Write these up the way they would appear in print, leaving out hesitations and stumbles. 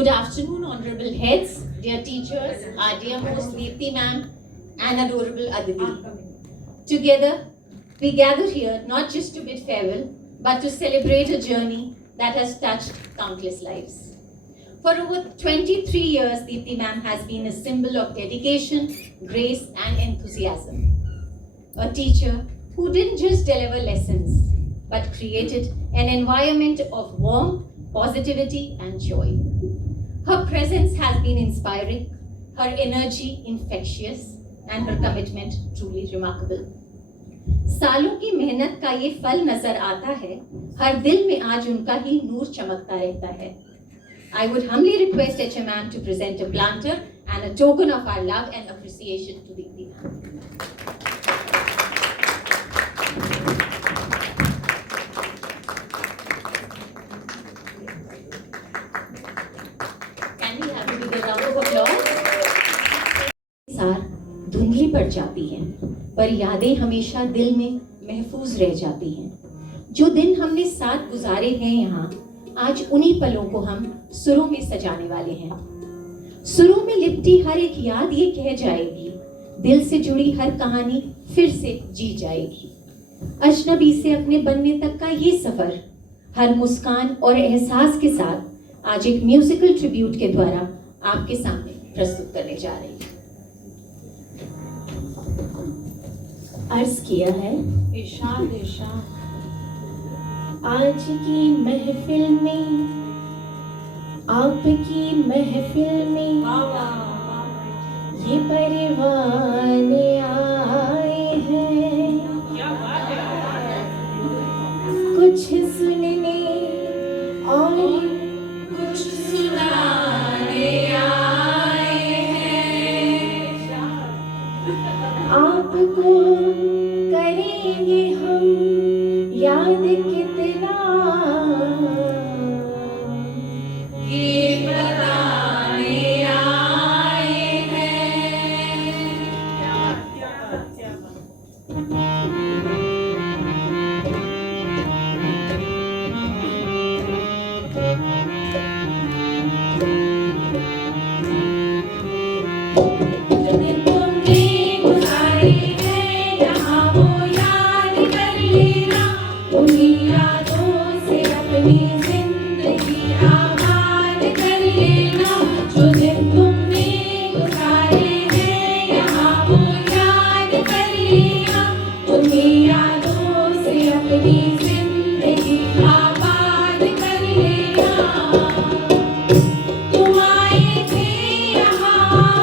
Good afternoon, honorable heads, dear teachers, our dear host Deepti ma'am, and adorable Aditi. Together, we gather here not just to bid farewell, but to celebrate a journey that has touched countless lives. For over 23 years, Deepti ma'am has been a symbol of dedication, grace, and enthusiasm. A teacher who didn't just deliver lessons, but created an environment of warmth, positivity, and joy. Her presence has been inspiring, her energy infectious, and her commitment truly remarkable. सालों की मेहनत का ये फल नजर आता है, हर दिल में आज उनका ही नूर चमकता रहता है. I would humbly request HMM to present a planter and a token of our love and appreciation to Deepti ma'am. Can we have a bigger round of applause? सार धुंधली पड़ जाती हैं, पर यादें हमेशा दिल में महफूज रह जाती हैं. जो दिन हमने साथ गुजारे हैं यहाँ, आज उन्हीं पलों को हम सुरों में सजाने वाले हैं. सुरों में लिपटी हर एक याद ये कह जाएगी, दिल से जुड़ी हर कहानी फिर से जी जाएगी. अजनबी से अपने बनने तक का ये सफर हर मुस्कान और एहसास के साथ आज एक म्यूजिकल ट्रिब्यूट के द्वारा आपके सामने प्रस्तुत करने जा रही हूँ. अर्ज किया है इरशाद इरशाद. आज की महफिल में, आपकी महफिल में ये परवाने आए हैं, कुछ सुनने और कुछ सुनाने आए हैं. आपको करेंगे हम याद कितना ये बताने आए हैं. जो दिन तुमने गुजारे हैं यहाँ वो याद कर लेना, उन्हीं यादों से अपनी जिंदगी आबाद कर लेना. जो दिन तुमने गुजारे हैं यहाँ वो याद कर लेना, उन्हीं यादों से अपनी जिंदगी आबाद कर लेना. तुम आए थे यहाँ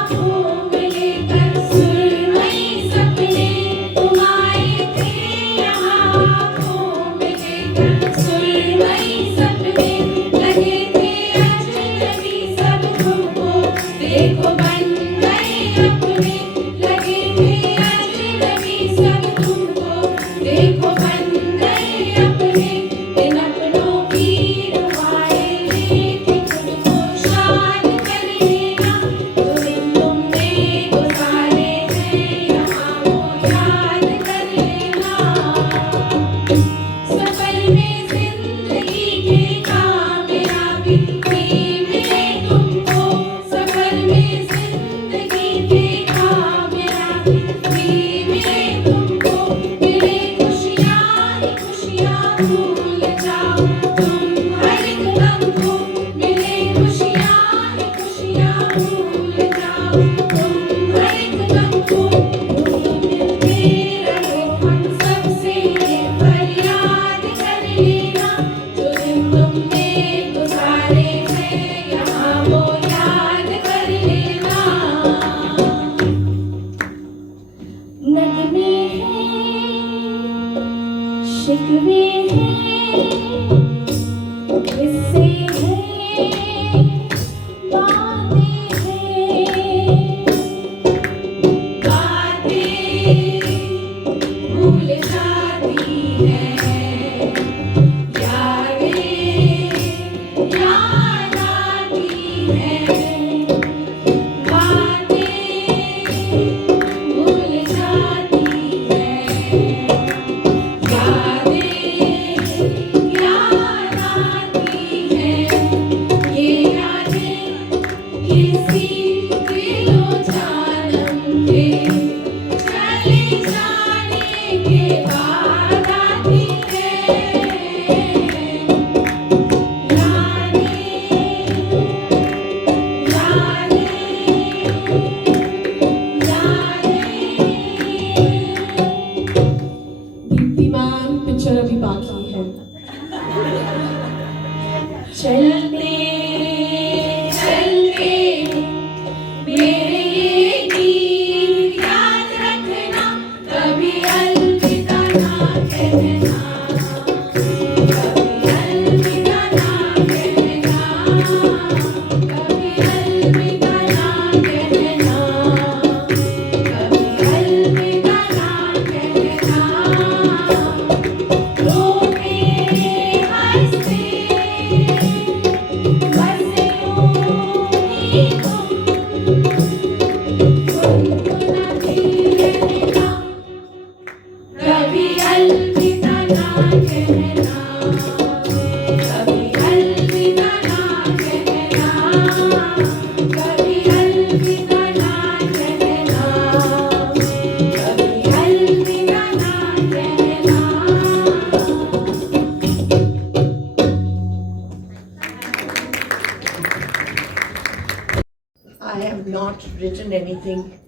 I have not written anything.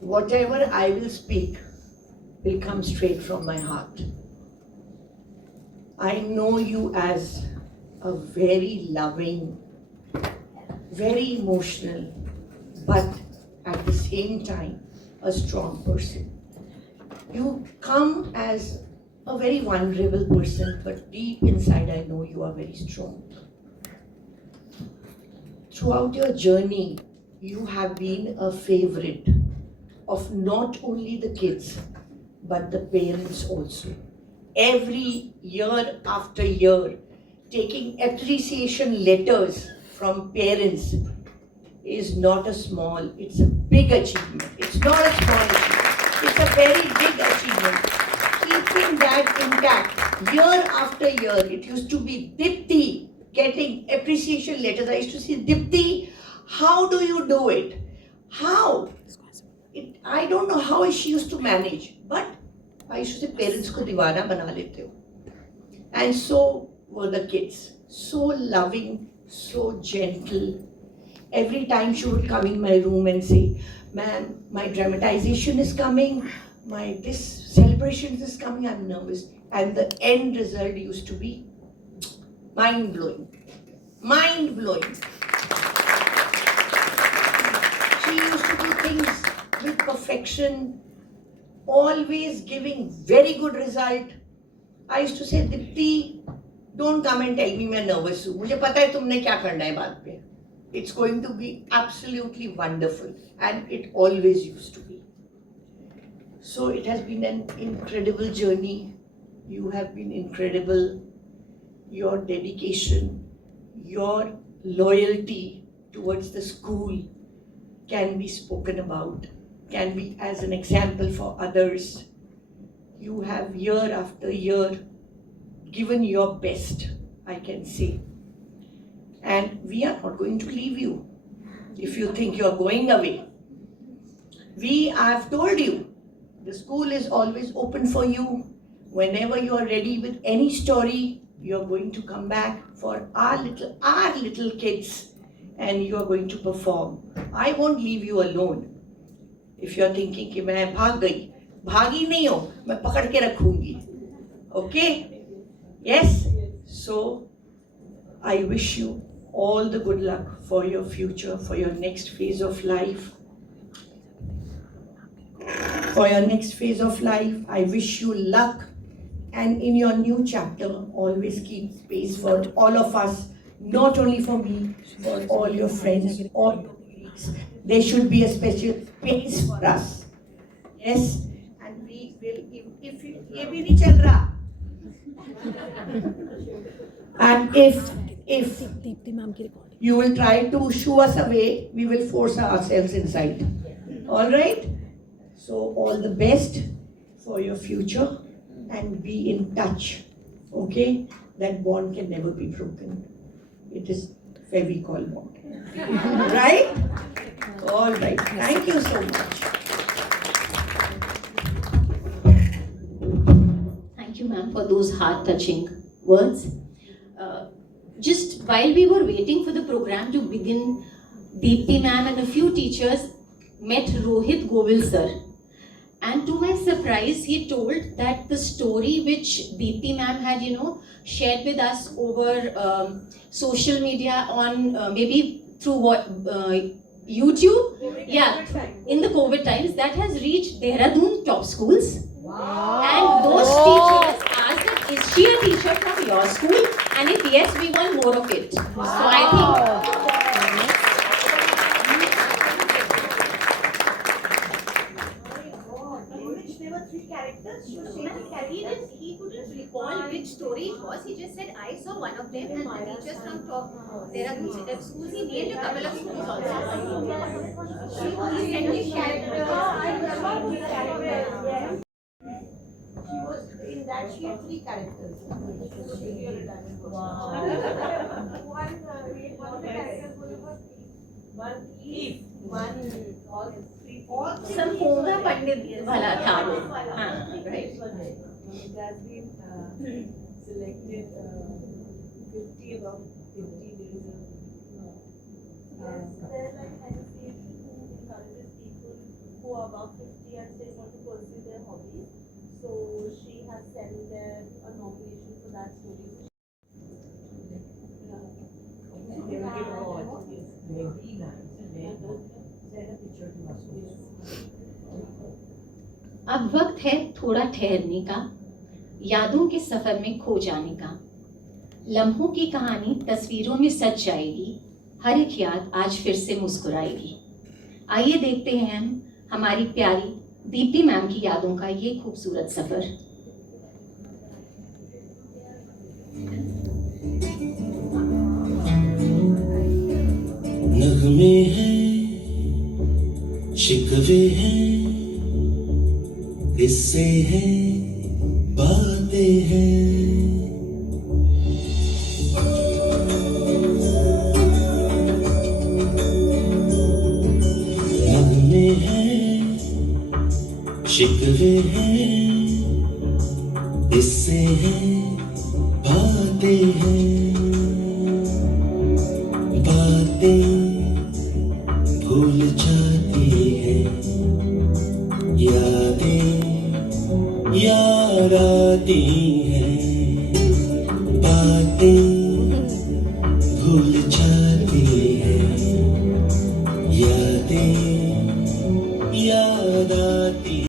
Whatever I will speak will come straight from my heart. I know you as a very loving, very emotional, but at the same time, a strong person. You come as a very vulnerable person, but deep inside, I know you are very strong. Throughout your journey, you have been a favorite of not only the kids, but the parents also. Every year after year, taking appreciation letters from parents is not a small, it's a big achievement. It's not a small achievement, it's a very big achievement. Keeping that intact year after year, it used to be Dipti getting appreciation letters. I used to say, Dipti, how do you do it? How? I don't know how she used to manage, but I used to say, parents ko divana bana lete ho. And so were the kids. So loving, so gentle. Every time she would come in my room and say, ma'am, my dramatization is coming, my this celebration is coming, I'm nervous. And the end result used to be mind blowing. Mind blowing. She used to do things with perfection, always giving very good result. I used to say, Dipti, don't come and tell me मैं nervous हूँ. मुझे पता है तुमने क्या करना है बाद पे. It's going to be absolutely wonderful, and it always used to be. So it has been an incredible journey. You have been incredible. Your dedication, your loyalty towards the school can be spoken about, can be as an example for others. You have year after year given your best, I can say. And we are not going to leave you if you think you are going away. I have told you, the school is always open for you. Whenever you are ready with any story, you are going to come back for our little kids, and you are going to perform. I won't leave you alone. If you are thinking कि मैं भाग गई, भागी नहीं हूँ, मैं पकड़ के रखूंगी. Okay? Yes? So I wish you all the good luck for your future, for your next phase of life. For your next phase of life, I wish you luck. And in your new chapter, always keep space for all of us, not only for me, for all your friends, all your colleagues. There should be a special space for us. Yes? And we will, if ये भी नहीं चल रहा. And if you will try to shoo us away, we will force ourselves inside. All right? So all the best for your future, and be in touch. Okay? That bond can never be broken. It is Fevicol bond. Right? All right. Thank you so much. Thank you, ma'am, for those heart-touching words. Just while we were waiting for the program to begin, Deepti ma'am and a few teachers met Rohit Govil sir. And to my surprise, he told that the story which Deepti ma'am had, shared with us over social media on maybe through what YouTube, yeah, in the COVID times, that has reached Dehradun top schools. Wow. And those teachers asked that, is she a teacher from your school? And if yes, we want more of it. Wow. So I think he couldn't recall which story it was. He just said, I saw one of them, and the teachers from top Dehradun schools. He named a couple of schools also. He said his character. She was in that, she had 3 characters. Wow. One Eve, one all Sampoga Pandit bhala tha wo. Right. It has been selected 50 above 50. There is a अब वक्त है थोड़ा ठहरने का, यादों के सफर में खो जाने का। लम्हों की कहानी तस्वीरों में सज जाएगी, हर एक याद आज फिर से मुस्कुराएगी। आइए देखते हैं हम हमारी प्यारी दीप्ति मैम की यादों का ये खूबसूरत सफर। नगमे हैं, शिकवे हैं, किस्से हैं, बातें हैं। नगमे हैं, शिकवे हैं, किस्से हैं, बातें हैं। बातें भूल जाती है, यादें याद आती हैं। बातें भूल जाती है, यादें याद आती हैं।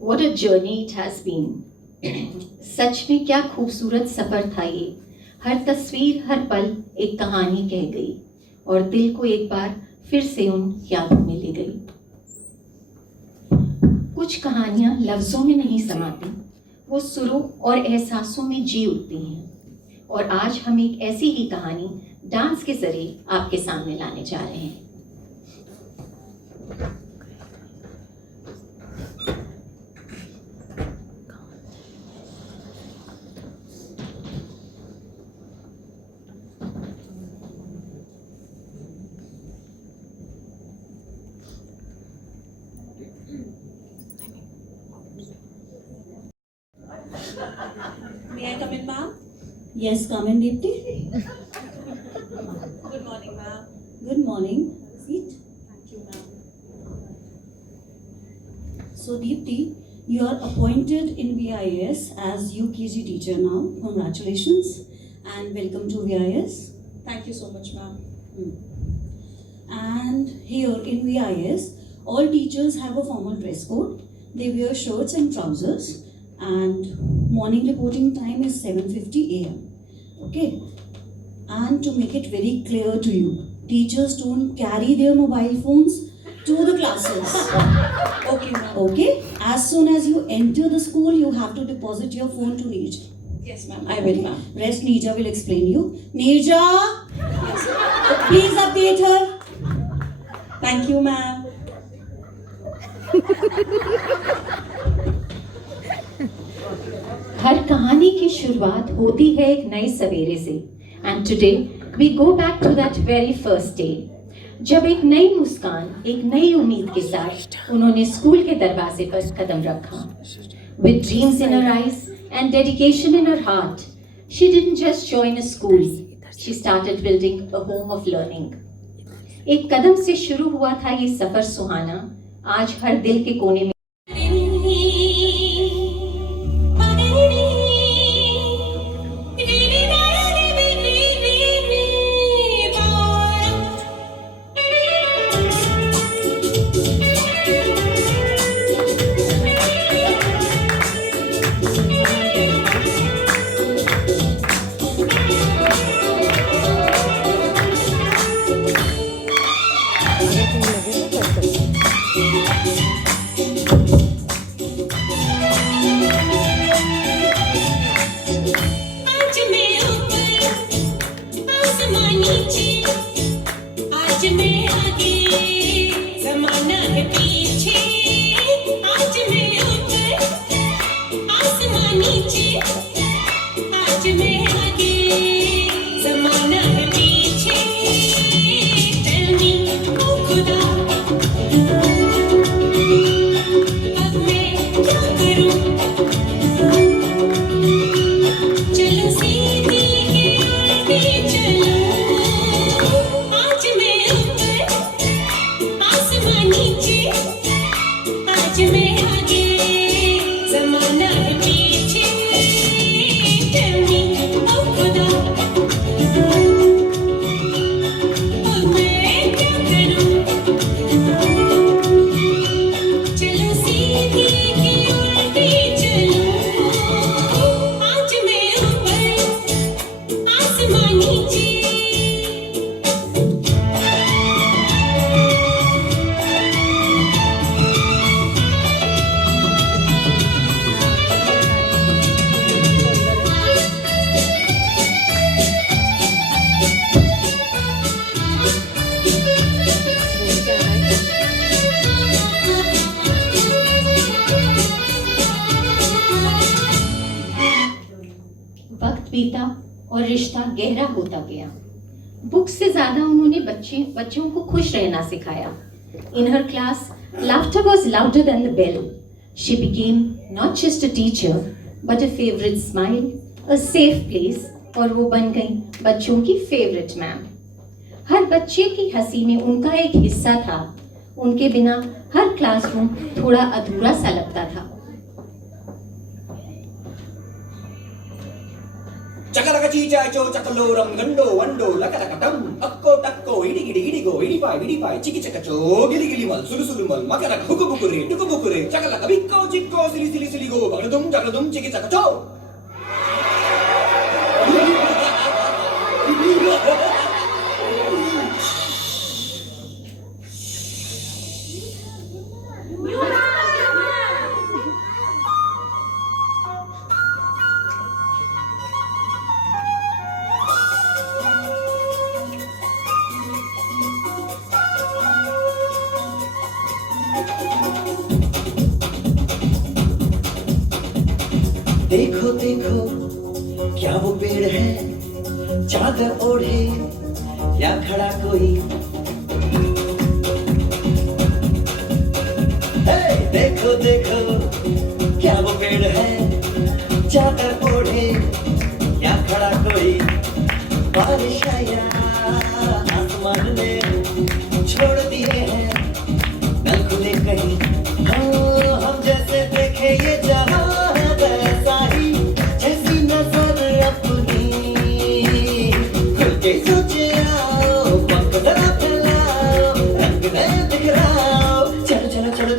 What a journey it has been. सच में क्या खूबसूरत सफर था ये। हर तस्वीर हर पल एक कहानी कह गई और दिल को एक बार फिर से उन यादों में ले गई। कुछ कहानियां लफ्जों में नहीं समाती, वो सुरों और एहसासों में जी उठती हैं। और आज हम एक ऐसी ही कहानी डांस के जरिए आपके सामने लाने जा रहे हैं। May I come in, ma'am? Yes, come in, Deepti. Good morning, ma'am. Good morning. Seat. Thank you, ma'am. So, Deepti, you are appointed in VIS as UKG teacher now. Congratulations and welcome to VIS. Thank you so much, ma'am. And here in VIS, all teachers have a formal dress code. They wear shirts and trousers. And morning reporting time is 7:50 a.m. Okay, and to make it very clear to you, teachers don't carry their mobile phones to the classes. Okay, ma'am. Okay? As soon as you enter the school, you have to deposit your phone to Neerja. Yes, ma'am. I will, ma'am. Rest Neerja will explain you. Neerja! Please update her. Thank you, ma'am. हर कहानी की शुरुआत होती है एक नए सवेरे से and today we go back to that very first day जब एक नई मुस्कान एक नई उम्मीद के साथ उन्होंने स्कूल के दरवाजे पर कदम रखा with dreams in her eyes and dedication in her heart she didn't just join a school she started building a home of learning एक कदम से शुरू हुआ था ये सफर सुहाना आज हर दिल के कोने में बीता और रिश्ता गहरा होता गया बुक से ज्यादा उन्होंने बच्चों को खुश रहना सिखाया इन हर class laughter was louder than the bell she became not just a teacher but a favorite smile a safe place और वो बन गई बच्चों की फेवरेट मैम हर बच्चे की हंसी में उनका एक हिस्सा था उनके बिना हर क्लासरूम थोड़ा अधूरा सा लगता था Chakalaka chicha cho chakaloram gando wando lakatakatam akko takko idi gidi gidi go idi pai chiki chakacho gili gili mal sulu sulu mal makarak buku bukure chakalaka bikko chikko sili sili go bagladum chiki chakacho देखो देखो क्या वो पेड़ है चादर ओढ़े या खड़ा कोई देखो देखो क्या वो पेड़ है चादर ओढ़े या खड़ा कोई बारिश आया आसमान ने छोड़ दिए हैं न खुले कहीं हम जैसे देखे ये जहां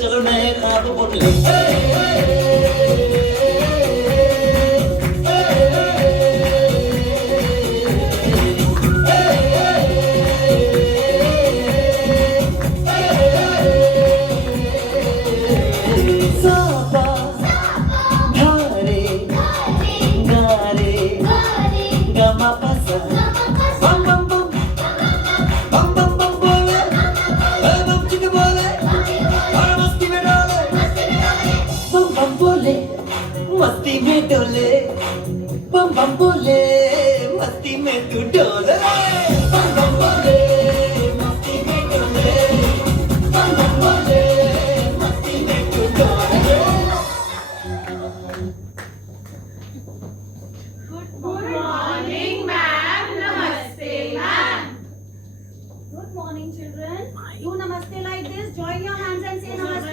चलो नए ख्वाब बुन ले बम बम बम बम बम बम बोले बम चिक बोले और मस्ती में डोले बम बम बोले मस्ती में डोले बम बम बोले मस्ती में तू डोले बम बम बोले मस्ती में डोले बम बम बोले मस्ती में तू डोले Good morning, ma'am. Namaste, ma'am. Good morning, children. Do namaste like this. Join your hands and say namaste.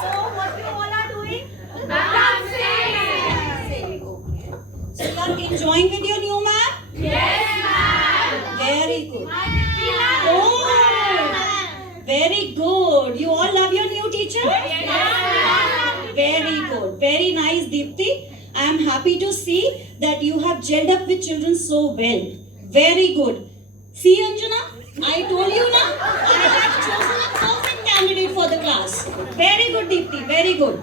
So, what you all are doing? Namaste. So, you are enjoying with your new ma'am? Yes, ma'am. Very good. Oh. Oh, very good. You all love your new teacher? Yes, ma'am. Very good. Very nice, Deepti. I am happy to see that you have gelled up with children so well. Very good. See, Anjana, I told you na, I have chosen a perfect candidate for the class. Very good, Deepti. Very good.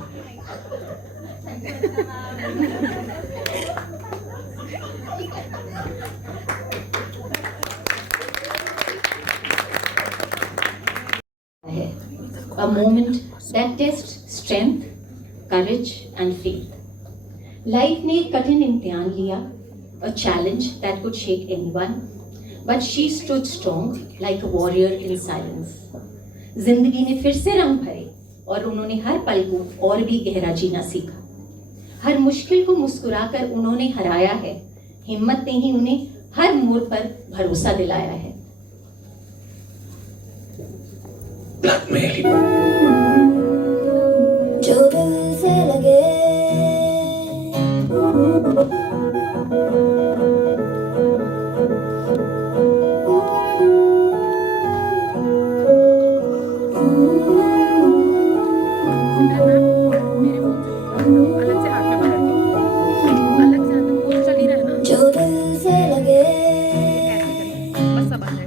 A moment that tests strength, courage and faith. Life ने एक कठिन इम्तिहान लिया, a challenge that could shake anyone, but she stood strong like a warrior in silence. जिंदगी ने फिर से रंग भरे और उन्होंने हर पल को और भी गहरा जीना सीखा। हर मुश्किल को मुस्कुराकर उन्होंने हराया है। हिम्मत ने ही उन्हें हर मोड़ पर भरोसा दिलाया है। जो दिल से लगे जो दिल से लगे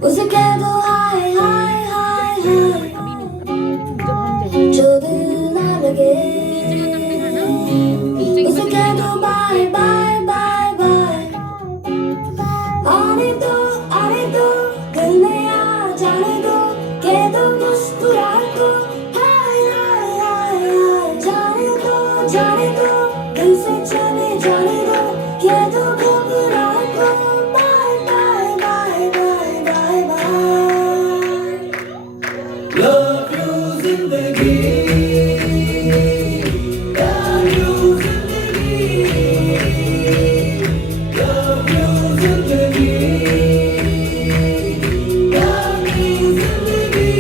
उसे कह दो हाय हाय हाय हाय जो दिल ना लगे उसे कह दो बाय बाय बाय बाय आने दो दिल में आ जाने दो कह दो मुस्कुरा दो हाय हाय हाय हाय जाने दो दिल से चले जाने दो कह दो घबरा दो bye bye bye bye bye bye Love you zindagi Love you zindagi Love you zindagi Love you zindagi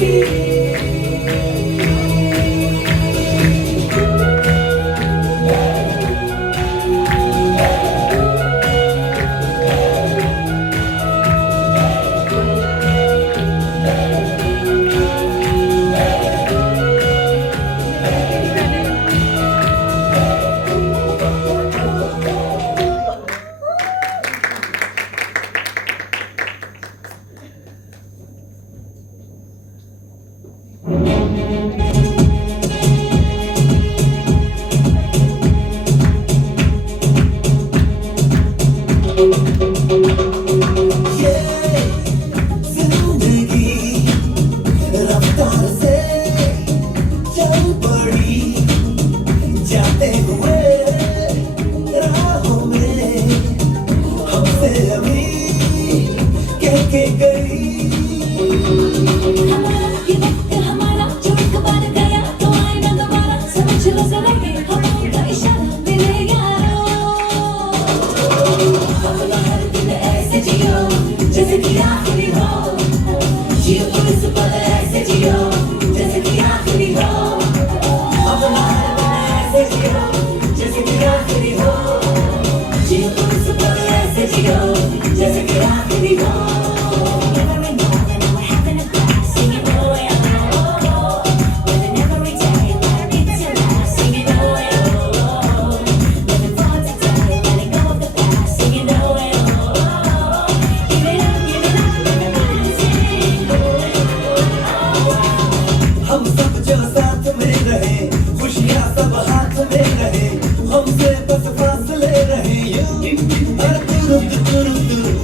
फासले रहे यूं हर तुरुत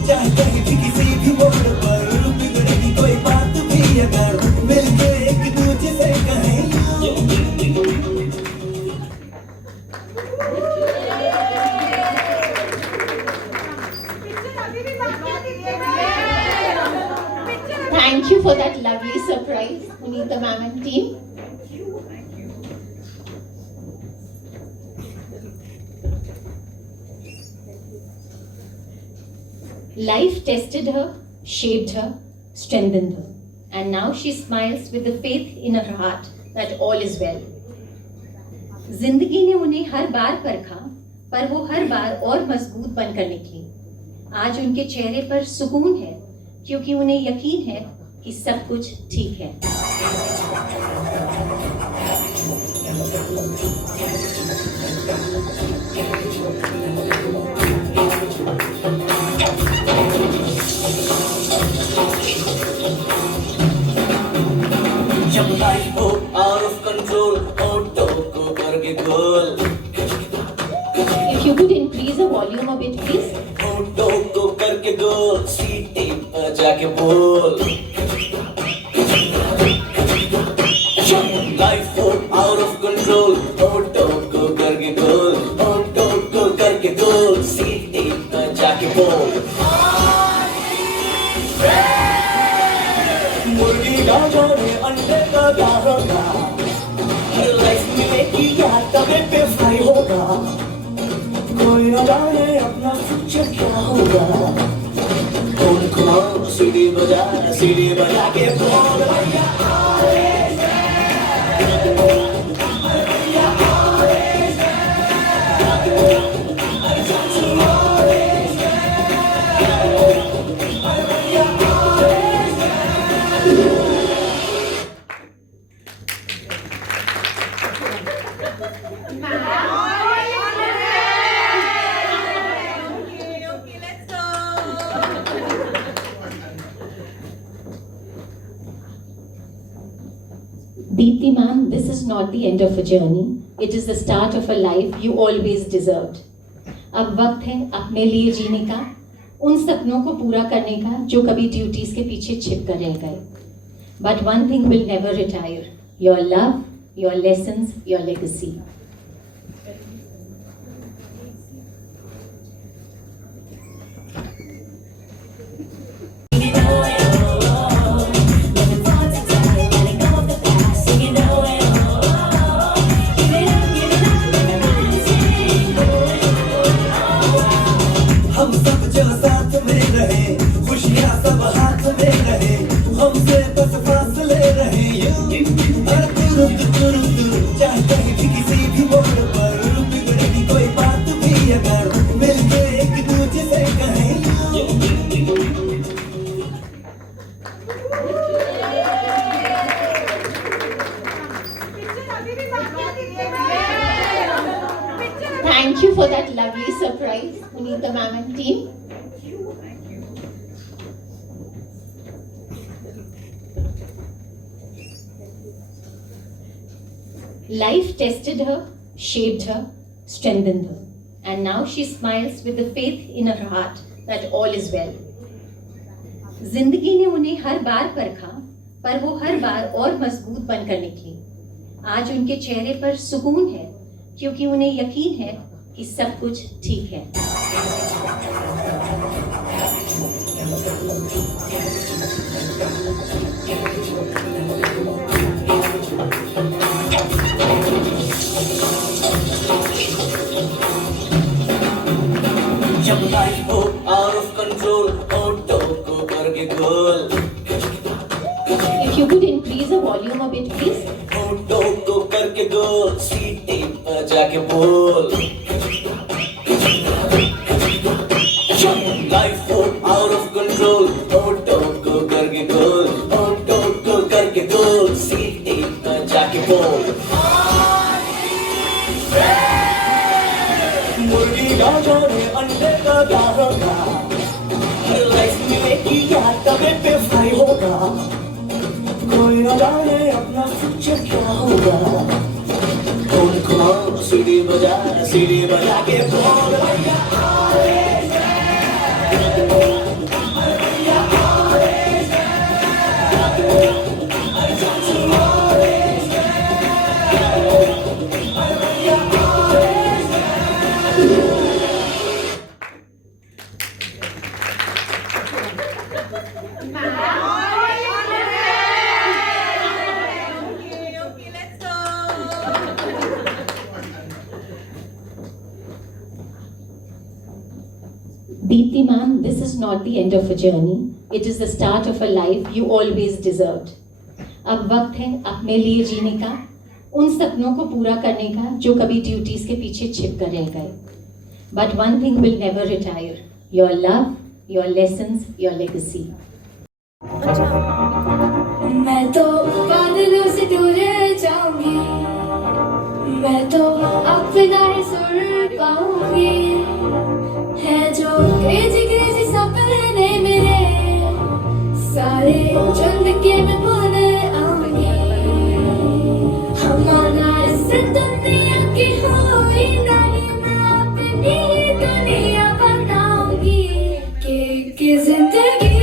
चाहे कहीं भी किसी भी मोड़ पर बिगड़ेगी कोई बात भी अगर मिलके एक दूजे से कहें यूं Thank you for that lovely surprise, Punita ma'am and team. Life tested her, shaped her, strengthened her, and now she smiles with the faith in her heart that all is well. जिंदगी ने उन्हें हर बार परखा, पर वो हर बार और मजबूत बनकर निकली. आज उनके चेहरे पर सुकून है, क्योंकि उन्हें यकीन है कि सब कुछ ठीक है. जब लाइफ हो आउट ऑफ कंट्रोल ऑटो को करके गोल If you could increase the volume a bit, please. Auto को करके गोल सीटी पर जाके बोल लाइफ हो आउट ऑफ कंट्रोल ऑटो को करके गोल ऑटो को करके गोल सीटी पर जाके बोल मुर्गी का जोड़े अंडे का क्या होगा लाइफ मिलेगी या तवे पे फ्राई होगा कोई न जाने अपना फ्यूचर क्या होगा कौन कौन सीढ़ी बजा के बोल भैया Deepti ma'am, this is not the end of a journey. It is the start of a life you always deserved. अब वक्त है अपने लिए जीने का, उन सपनों को पूरा करने का जो कभी ड्यूटीज के पीछे छिप कर रह गए. But one thing will never retire: your love, your lessons, your legacy. हम सब जो साथ में रहे खुशियाँ सब हाथ में रहे हमसे बस फासले रहे यूं हर तुरुत चाहे कहीं भी किसी भी मोड़ पर बिगड़ेगी कोई बात भी अगर मिलके एक दूजे से कहें Thank you for that lovely surprise, Punita ma'am and team. Life tested her, shaped her, strengthened her, and now she smiles with the faith in her heart that all is well. जिंदगी ने उन्हें हर बार परखा, पर वो हर बार और मजबूत बनकर निकली. आज उनके चेहरे पर सुकून है, क्योंकि उन्हें यकीन है कि सब कुछ ठीक है. जब लाइफ हो आउट ऑफ कंट्रोल ऑटो को करके गोल If you could increase the volume a bit, please. Auto को करके गोल सीटी पर जाके बोल लाइफ हो आउट ऑफ कंट्रोल ऑटो को करके गोल ऑटो को करके गोल सीटी पर जाके बोल मुर्गी का जोड़े अंडे का क्या होगा लाइफ मिलेगी या तवे पे फ्राई होगा कोई न जाने अपना फ्यूचर क्या होगा कौन सीढ़ी बजा के बोल भैया Deepti ma'am, this is not the end of a journey. It is the start of a life you always deserved. अब वक्त है अपने लिए जीने का, उन सपनों को पूरा करने का जो कभी ड्यूटीज के पीछे छिप कर रह गए. But one thing will never retire: your love, your lessons, your legacy. मैं तो बादलों से दूर जाऊंगी, मैं तो अपना ही सुर पाऊंगी. है जो क्रेजी क्रेजी सपने मेरे, सारे चुन के मैं भूल आऊंगी. हमारा इस दुनिया की हुई नहीं, मैं अपनी दुनिया बनाऊंगी. कि जिंदगी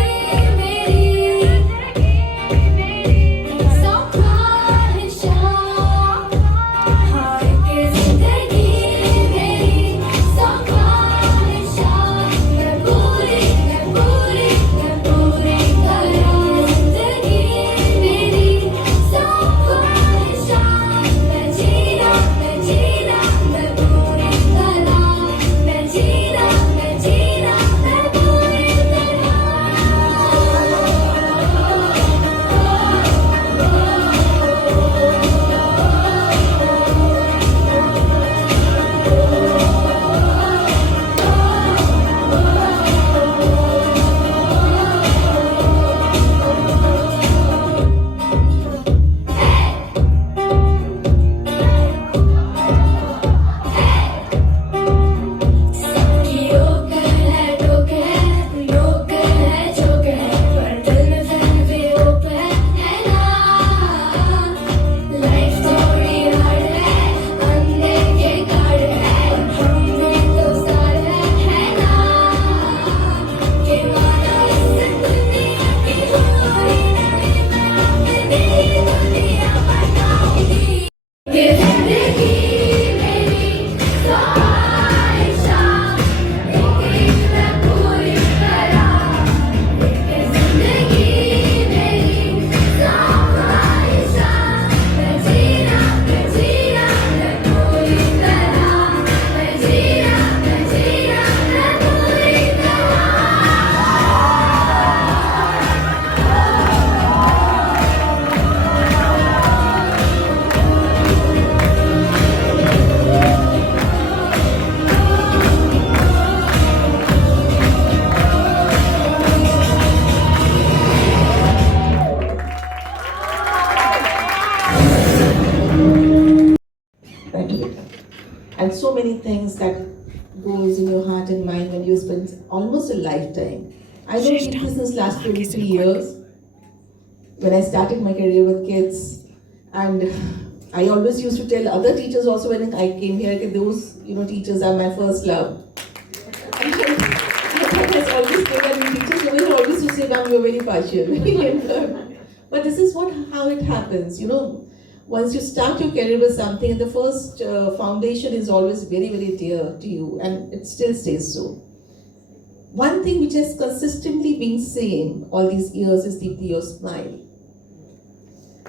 and so many things that goes in your heart and mind when you spend almost a lifetime. I know Deepti since last 23 years when I started my career with kids, and I always used to tell other teachers also when I came here that those teachers are my first love. I always say that teachers always used to say, "Ma'am, you're very partial." But this is how it happens, Once you start your career with something, the first foundation is always very, very dear to you, and it still stays so. One thing which has consistently been same all these years is Deepti, your smile.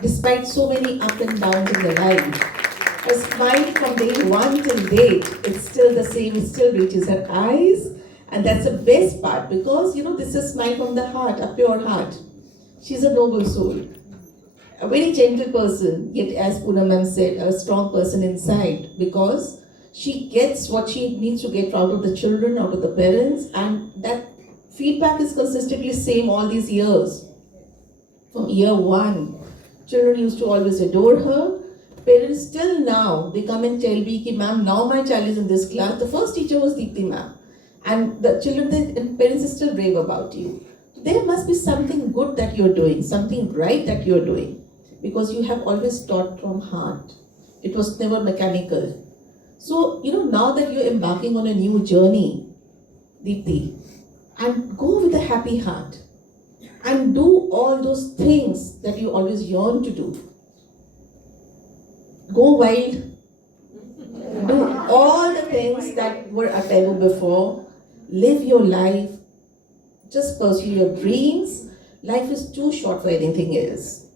Despite so many ups and downs in the life, her smile from day one till date, it's still the same, it still reaches her eyes, and that's the best part because, this is a smile from the heart, a pure heart. She's a noble soul. A very gentle person, yet as Poonam ma'am said, a strong person inside because she gets what she needs to get out of the children, out of the parents, and that feedback is consistently same all these years. From year one, children used to always adore her. Parents still now, they come and tell me, "Ma'am, now my child is in this class." The first teacher was Deepti ma'am. And the children and parents still rave about you. There must be something good that you're doing, something right that you're doing. Because you have always taught from heart. It was never mechanical. So, now that you're embarking on a new journey, Deepti, and go with a happy heart and do all those things that you always yearn to do. Go wild, do all the things that were a taboo before, live your life, just pursue your dreams. Life is too short for anything else.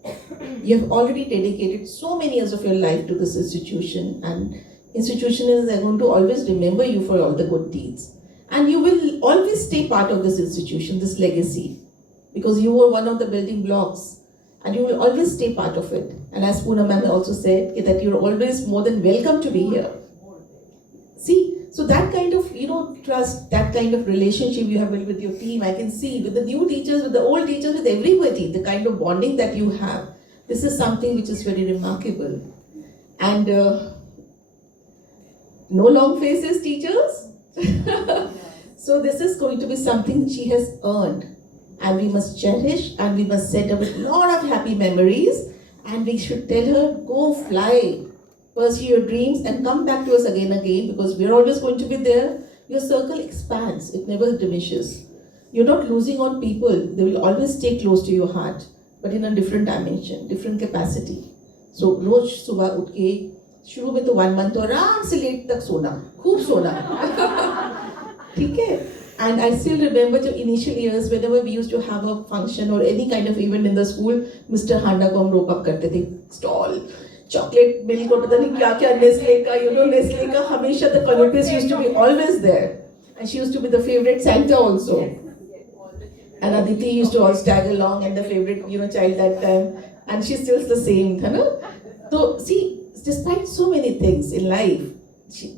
You have already dedicated so many years of your life to this institution, and institution is going to always remember you for all the good deeds. And you will always stay part of this institution, this legacy, because you were one of the building blocks, and you will always stay part of it. And as Poonam ma'am also said, that you're always more than welcome to be here. See, so that kind of, trust, that kind of relationship you have built with your team, I can see with the new teachers, with the old teachers, with everybody, the kind of bonding that you have. This is something which is very remarkable. And no long faces, teachers. So this is going to be something she has earned. And we must cherish, and we must set up with a lot of happy memories. And we should tell her, go fly, pursue your dreams, and come back to us again, because we're always going to be there. Your circle expands, it never diminishes. You're not losing on people, they will always stay close to your heart, but in a different dimension, different capacity. So, रोज सुबह उठ के शुरू में तो 1 month तो आराम से late तक सोना, खूब सोना, ठीक है? And I still remember the initial years, whenever we used to have a function or any kind of event in the school, Mr. Handa को हम rope up करते थे, stall, chocolate milk और पता नहीं क्या क्या Nestle का, Nestle का हमेशा the Canopus used to be always there, and she used to be the favorite Santa also. And Aditi used to always tag along and the favorite child that time, and she's still the same, So see, despite so many things in life,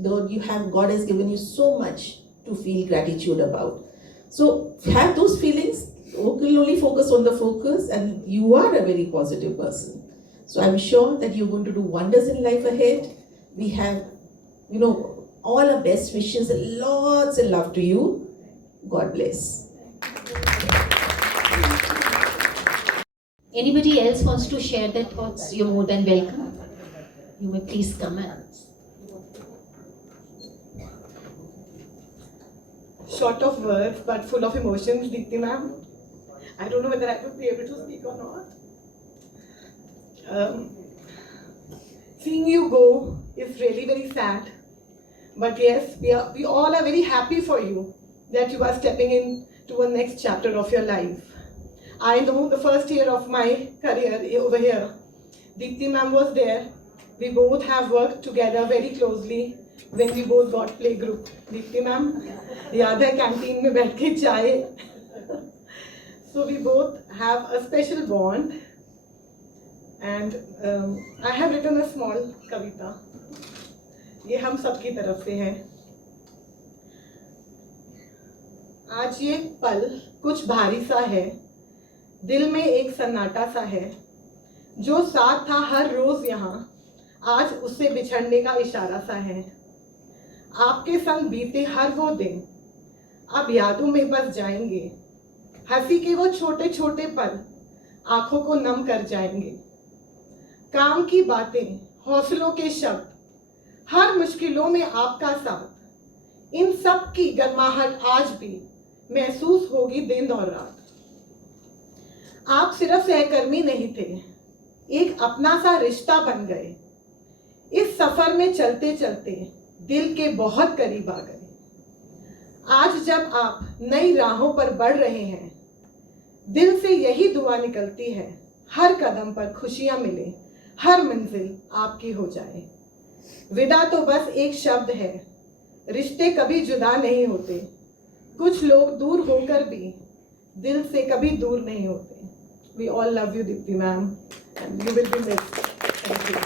God has given you so much to feel gratitude about. So have those feelings. Will only focus on the focus, and you are a very positive person. So I'm sure that you're going to do wonders in life ahead. We have, all our best wishes and lots of love to you. God bless. Anybody else wants to share their thoughts? You're more than welcome. You may please come and. Short of words but full of emotions, Deepti ma'am. I don't know whether I would be able to speak or not. Seeing you go is really very sad. But yes, we all are very happy for you that you are stepping into a next chapter of your life. I know the first year of my career over here, Deepti ma'am was there. We both have worked together very closely when we both got playgroup. Deepti ma'am, याद है canteen में बैठ के चाय. So we both have a special bond. And I have written a small kavita. ये हम सबकी तरफ से है. आज ये पल कुछ भारी सा है. दिल में एक सन्नाटा सा है. जो साथ था हर रोज यहाँ, आज उससे बिछड़ने का इशारा सा है. आपके संग बीते हर वो दिन अब यादों में बस जाएंगे. हंसी के वो छोटे छोटे पल आंखों को नम कर जाएंगे. काम की बातें, हौसलों के शब्द, हर मुश्किलों में आपका साथ, इन सब की गर्माहट आज भी महसूस होगी दिन और रात. आप सिर्फ सहकर्मी नहीं थे, एक अपना सा रिश्ता बन गए. इस सफर में चलते चलते दिल के बहुत करीब आ गए. आज जब आप नई राहों पर बढ़ रहे हैं, दिल से यही दुआ निकलती है, हर कदम पर खुशियां मिले, हर मंजिल आपकी हो जाए. विदा तो बस एक शब्द है, रिश्ते कभी जुदा नहीं होते. कुछ लोग दूर होकर भी दिल से कभी दूर नहीं होते. We all love you, Deepti ma'am, and you will be missed. Thank you.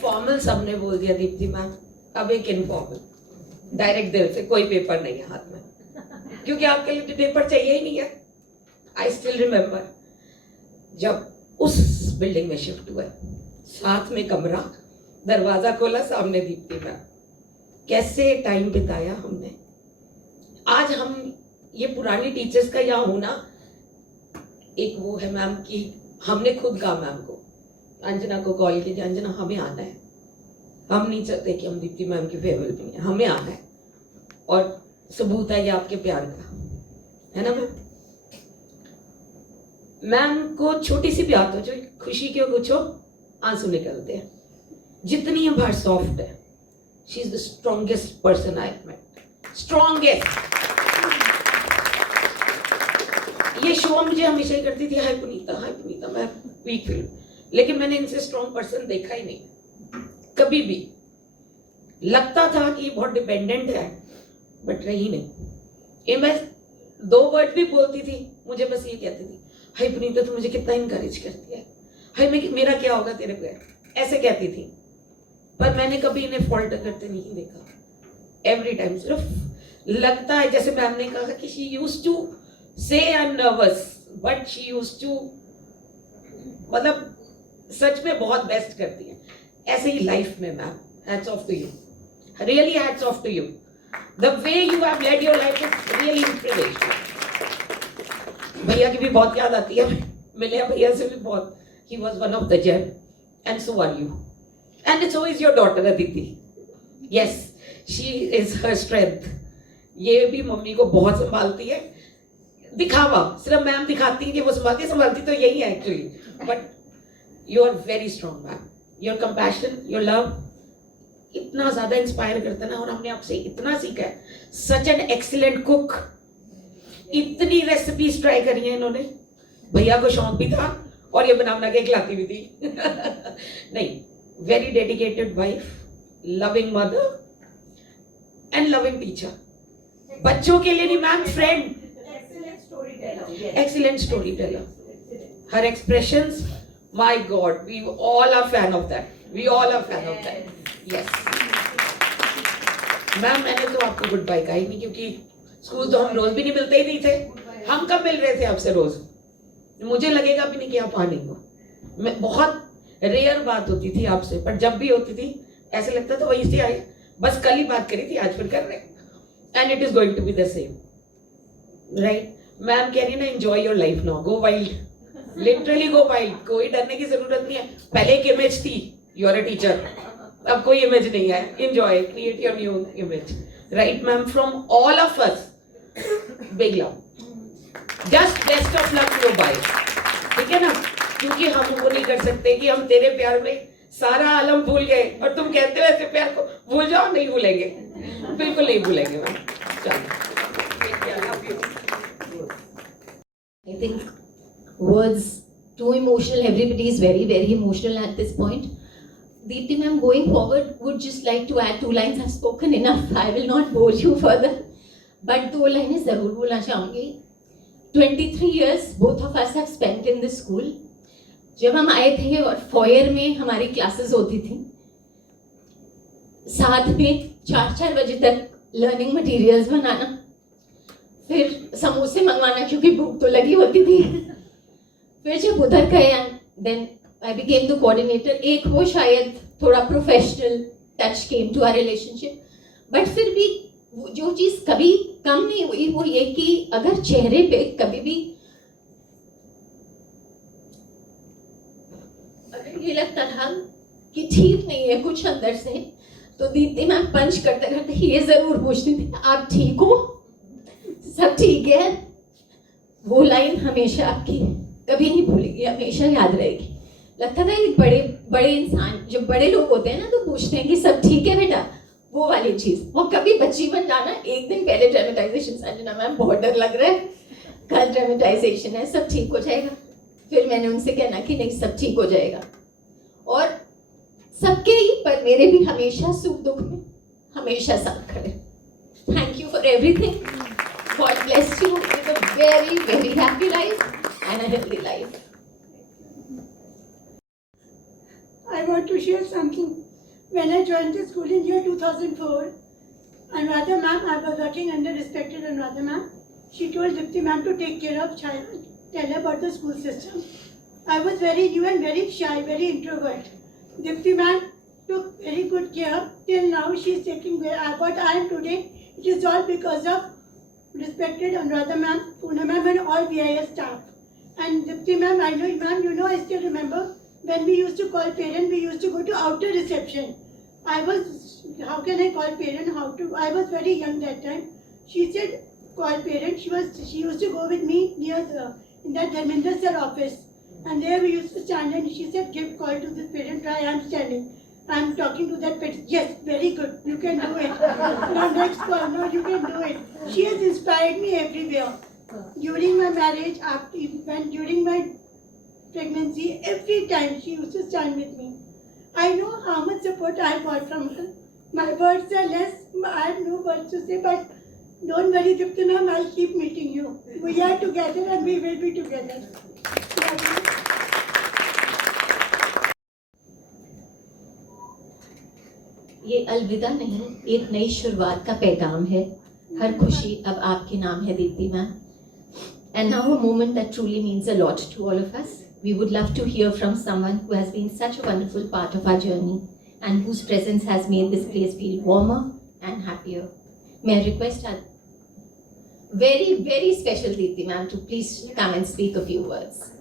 Formal सबने बोल दिया दीप्ति मैम, अब एक इनफॉर्मल, डायरेक्ट दिल से. कोई पेपर नहीं है हाथ में, क्योंकि आपके लिए तो पेपर चाहिए ही नहीं है. आई स्टिल रिमेम्बर जब उस बिल्डिंग में शिफ्ट हुए, साथ में कमरा, दरवाजा खोला, सामने दीप्ति मैम. कैसे टाइम बिताया हमने. आज हम ये पुरानी टीचर्स का यहाँ होना, एक वो है मैम की हमने खुद कहा मैम को, अंजना को कॉल किया, अंजना हमें आना है, हम नहीं चाहते कि हम दीप्ति मैम की फेयरवेल पे हैं, हमें आना है, और सबूत है ये आपके प्यार का, है ना मैम। मैम को छोटी सी बात हो, जो खुशी की हो, कुछ हो, आंसू निकलते हैं। जितनी ये बाहर सॉफ्ट है, she is the strongest person I have met, strongest. ये शो मुझे हमेशा ही करती थी, हाय पुनीता, मैं वीक फील, लेकिन मैंने इनसे स्ट्रॉन्ग पर्सन देखा ही नहीं कभी भी। लगता था कि बहुत डिपेंडेंट है, बट रही नहीं। ये मैं 2 वर्ड भी बोलती थी, मुझे बस ये कहती थी, हाय पुनीता तू मुझे कितना इनकरेज करती है, हाय मेरा क्या होगा तेरे पे, ऐसे कहती थी। पर मैंने कभी इन्हें फॉल्ट करते नहीं देखा। एवरी टाइम सिर्फ लगता है, जैसे मैम ने कहा कि she used to say I am nervous, but she used to, मतलब सच में बहुत बेस्ट करती है। ऐसे ही लाइफ में ma'am, hats off to you, really hats off to you. The way you have led your life is really inspirational. भैया की भी बहुत याद आती है, मिले भैया से भी बहुत। He was one of the gem and so are you, and so is your daughter Aditi. Yes, she is her strength. ये भी मम्मी को बहुत संभालती है, दिखावा सिर्फ मैम दिखाती है कि वो संभालती तो यही है actually, but you are very strong ma'am. Your compassion, your love इतना ज्यादा इंस्पायर करता है ना, और हमने आपसे इतना सीखा है। सच एन एक्सीलेंट कुक, इतनी रेसिपीज ट्राई करी है इन्होंने। भैया को शौक भी था और ये बना के खिलाती भी थी। नहीं, very dedicated wife, loving mother and loving teacher. बच्चों के लिए नहीं ma'am, friend, excellent storyteller. Her expressions, my God, we all are fan of that. Yes. Ma'am मैंने तो आपको गुड बाय कहा ही नहीं, क्योंकि स्कूल तो हम रोज भी नहीं मिलते ही नहीं थे। हम कब मिल रहे थे आपसे रोज? मुझे लगेगा भी नहीं कि आप आ नहीं हो। मैं बहुत रेयर बात होती थी आपसे, पर जब भी होती थी ऐसे लगता था वहीं से आए, बस कल ही बात करी थी, आज फिर कर रहे हैं। And it is going to be the same, right? Ma'am कह रही है ना, enjoy your life now, go wild, literally go wild. कोई डरने की जरूरत नहीं है। पहले एक इमेज थी, यू आर अ टीचर, अब कोई इमेज नहीं है। Enjoy, create your new image, right ma'am? From all of us, big love, just best of luck to bye, ठीक है ना? क्योंकि हम वो नहीं कर सकते कि हम तेरे प्यार में सारा आलम भूल गए, और तुम कहते हो ऐसे प्यार को भूल जाओ। नहीं भूलेंगे, बिल्कुल नहीं भूलेंगे मैम। चलो, I think words too emotional. Everybody is very, very emotional at this point. Deepti ma'am, going forward, would just like to add 2 lines. I've spoken enough. I will not bore you further. But 2 lines जरूर बोलना चाहूँगी. 23 years both of us have spent in this school. जब हम आए थे और foyer में हमारी classes होती थी, साथ में 4-4 बजे तक learning materials बनाना, फिर समोसे मंगवाना क्योंकि भूख तो लगी होती थी। फिर जब उधर गए, then I became the coordinator. एक वो शायद थोड़ा professional touch came to our relationship, but फिर भी जो चीज़ कभी कम नहीं हुई वो ये कि अगर चेहरे पे कभी भी अगर ये लगता था कि ठीक नहीं है कुछ अंदर से, तो दीप्ति मैम पंच करते करते ये जरूर पूछती थी, आप ठीक हो, सब ठीक है। वो लाइन हमेशा आपकी कभी नहीं भूलेगी, हमेशा याद रहेगी। लगता था ये बड़े बड़े इंसान, जब बड़े लोग होते हैं ना तो पूछते हैं कि सब ठीक है बेटा, वो वाली चीज। और कभी बच्ची बन जाना, एक दिन पहले ड्रामेटाइजेशन, संजना मैम बहुत डर लग रहा है, कल ड्रामेटाइजेशन है, सब ठीक हो जाएगा। फिर मैंने उनसे कहना कि नहीं सब ठीक हो जाएगा, और सबके ही पर मेरे भी हमेशा सुख दुख में हमेशा साथ खड़े। Thank you for everything. God bless you with a very, very happy life and a healthy life. I want to share something. When I joined the school in year 2004, Anuradha ma'am, I was working under respected Anuradha ma'am. She told Dipti ma'am to take care of child, tell her about the school system. I was very new and very shy, very introvert. Dipti ma'am took very good care. Till now she is taking care. What I am today, it is all because of respected Anuradha ma'am, Poonam ma'am and all VIS staff. And Dipti ma'am, I know, ma'am, you know, I still remember when we used to call parent, we used to go to outer reception. I was, how can I call parent? I was very young that time. She said, call parent. She used to go with me near in that Dharmender sir office. And there we used to stand and she said, give call to this parent. Try, I'm standing. I'm talking to that parent. Yes, very good. You can do it. Now next call. No, you can do it. She has inspired me everywhere. During my marriage, during my pregnancy, every time she used to stand with me. I know how much support I got from her. My words are less. I have no words to say, but don't worry, Dipti ma'am, I'll keep meeting you. We are together and we will be together. ये अलविदा नहीं, एक नई शुरुआत का पैगाम है. हर खुशी अब आपके नाम है Deepti ma'am. And now a moment that truly means a lot to all of us. We would love to hear from someone who has been such a wonderful part of our journey and whose presence has made this place feel warmer and happier. May I request our very, very special Dipti ma'am to please come and speak a few words.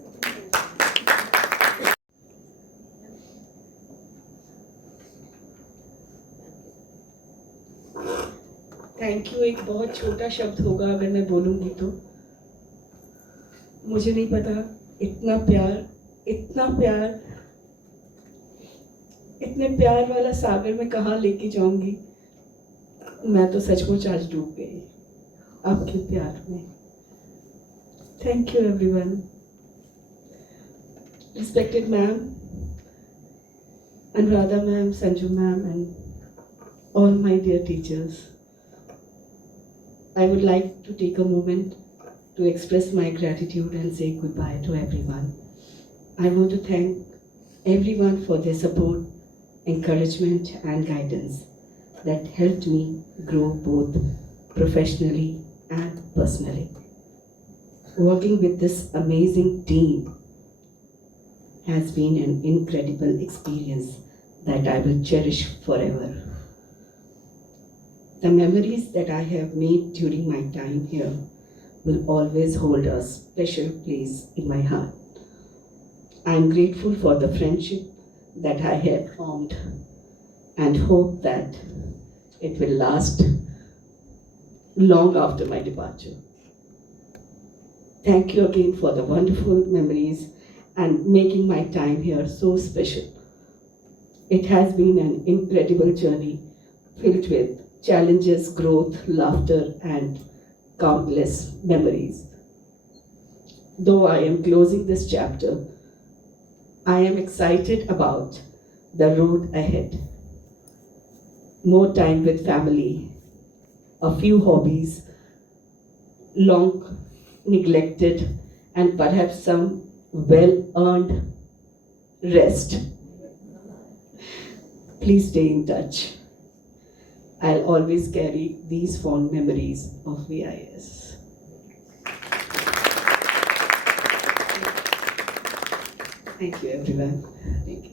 Thank you एक बहुत छोटा शब्द होगा अगर मैं बोलूँगी तो. मुझे नहीं पता इतना प्यार इतने प्यार वाला सागर में कहाँ लेके जाऊंगी. मैं तो सचमुच आज डूब गई आपके प्यार में. Thank you everyone. Respected ma'am, Anuradha ma'am, Sanju ma'am and all my dear teachers. I would like to take a moment to express my gratitude and say goodbye to everyone. I want to thank everyone for their support, encouragement and guidance that helped me grow both professionally and personally. Working with this amazing team has been an incredible experience that I will cherish forever. The memories that I have made during my time here will always hold a special place in my heart. I am grateful for the friendship that I have formed and hope that it will last long after my departure. Thank you again for the wonderful memories and making my time here so special. It has been an incredible journey filled with challenges, growth, laughter, and countless memories. Though I am closing this chapter, I am excited about the road ahead. More time with family, a few hobbies, long neglected, and perhaps some well-earned rest. Please stay in touch. I'll always carry these fond memories of VIS. Thank you, everyone. Thank you.